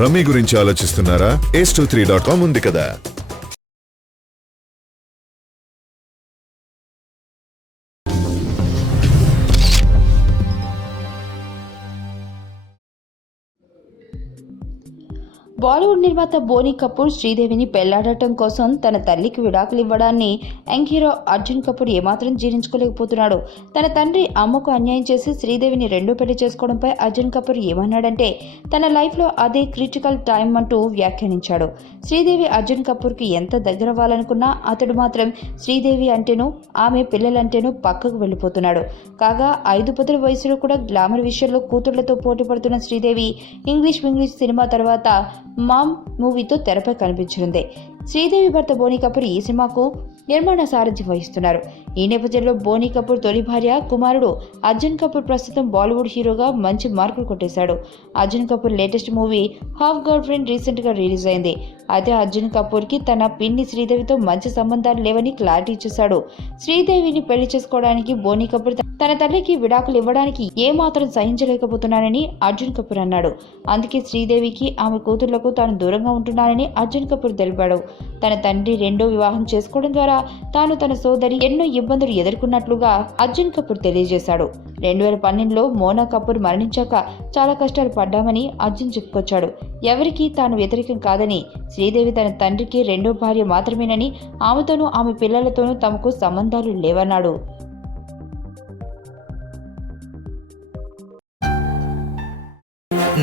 Rummy గురించి ఆలోచిస్తున్నారా? ace23.com ఉంది కదా. బాలీవుడ్ నిర్మాత బోనీ కపూర్ శ్రీదేవిని పెళ్లాడటం కోసం తన తల్లికి విడాకులు ఇవ్వడాన్ని యంగ్ హీరో అర్జున్ కపూర్ ఏమాత్రం జీర్ణించుకోలేకపోతున్నాడు. తన తండ్రి అమ్మకు అన్యాయం చేసి శ్రీదేవిని రెండో పెళ్లి చేసుకోవడంపై అర్జున్ కపూర్ ఏమన్నాడంటే తన లైఫ్లో అదే క్రిటికల్ టైం అంటూ వ్యాఖ్యానించాడు. శ్రీదేవి అర్జున్ కపూర్కి ఎంత దగ్గరవ్వాలనుకున్నా అతడు మాత్రం శ్రీదేవి అంటేనూ ఆమె పిల్లలంటేనూ పక్కకు వెళ్ళిపోతున్నాడు. కాగా 5 వయసులో కూడా గ్లామర్ విషయంలో కూతుళ్లతో పోటీ పడుతున్న శ్రీదేవి ఇంగ్లీష్ సినిమా తర్వాత మామ్ మూవీతో తెరపై కనిపించనుంది. శ్రీదేవి భర్త బోనీ కపూర్ ఈ సినిమాకు నిర్మాణ సారథ్యం వహిస్తున్నారు. ఈ నేపథ్యంలో బోనీ కపూర్ తొలి భార్య కుమారుడు అర్జున్ కపూర్ ప్రస్తుతం బాలీవుడ్ హీరోగా మంచి మార్కులు కొట్టేశాడు. Arjun Kapoor latest movie half girl friend రీసెంట్గా రిలీజ్ అయింది. అయితే అర్జున్ కపూర్కి తన పిన్ని శ్రీదేవితో మంచి సంబంధాలు లేవని క్లారిటీ ఇచ్చేశాడు. శ్రీదేవిని పెళ్లి చేసుకోవడానికి బోనీ కపూర్ తన తల్లికి విడాకులు ఇవ్వడానికి ఏమాత్రం సహించలేకపోతున్నానని అర్జున్ కపూర్ అన్నాడు. అందుకే శ్రీదేవికి ఆమె కూతుళ్లకు తాను దూరంగా ఉంటున్నానని అర్జున్ కపూర్ తెలిపాడు. తన తండ్రి రెండో వివాహం చేసుకోవడం ద్వారా తాను తన సోదరి ఎన్నో ఇబ్బందులు ఎదుర్కొన్నట్లుగా అర్జున్ కపూర్ తెలియజేశాడు. 2012లో మోనా కపూర్ మరణించాక చాలా కష్టాలు పడ్డామని అర్జున్ చెప్పుకొచ్చాడు. ఎవరికీ తాను వ్యతిరేకం కాదని, శ్రీదేవి తన తండ్రికి రెండో భార్య మాత్రమేనని, ఆమెతోనూ ఆమె పిల్లలతోనూ తమకు సంబంధాలు లేవన్నాడు.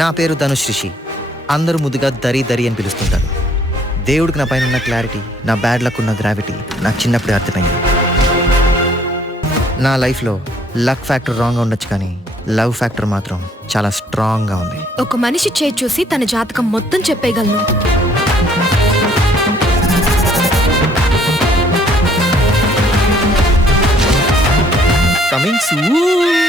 నా పేరు ధనుష్ రిషి. అందరూ ముద్దుగా దరి అని పిలుస్తుంటారు. దేవుడికి నా పైన ఉన్న క్లారిటీ, నా బ్యాడ్ లక్ ఉన్న గ్రావిటీ నాకు చిన్నప్పుడే అర్థమైంది. నా లైఫ్లో లక్ ఫ్యాక్టర్ రాంగ్గా ఉండొచ్చు, కానీ లవ్ ఫ్యాక్టర్ మాత్రం చాలా స్ట్రాంగ్గా ఉంది. ఒక మనిషి చేయి చూసి తన జాతకం మొత్తం చెప్పేయగలను. Coming soon.